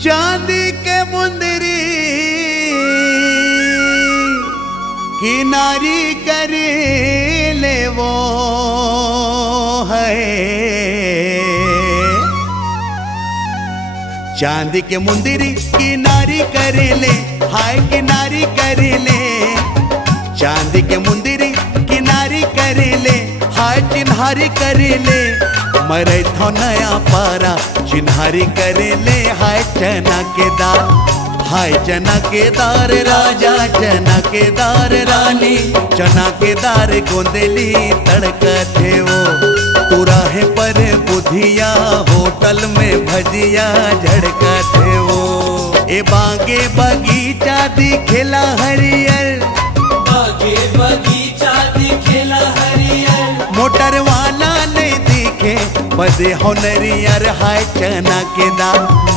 चांदी के मुंदरी किनारी कर ले वो है। चांदी के मुंदरी किनारी कर ले, हाय किनारी कर ले। चांदी के मुंदरी किनारी कर ले, हाय चिन्हारी कर ले। मरे थो नया पारा चिन्हारी कर ले, हाय चना के दार, हाय चना के दार राजा चना के दार रानी। चना के दार गोंदेली तड़का थे वो, तू राहे पर बुधिया होटल में भजिया झड़का थे वो। ए बागे बगीचा दिखेला हरियर, बागे बगीचा दिखेला हरियर। मोटर वाला नहीं दिखे बदे होनरियर, हाय चना के दार।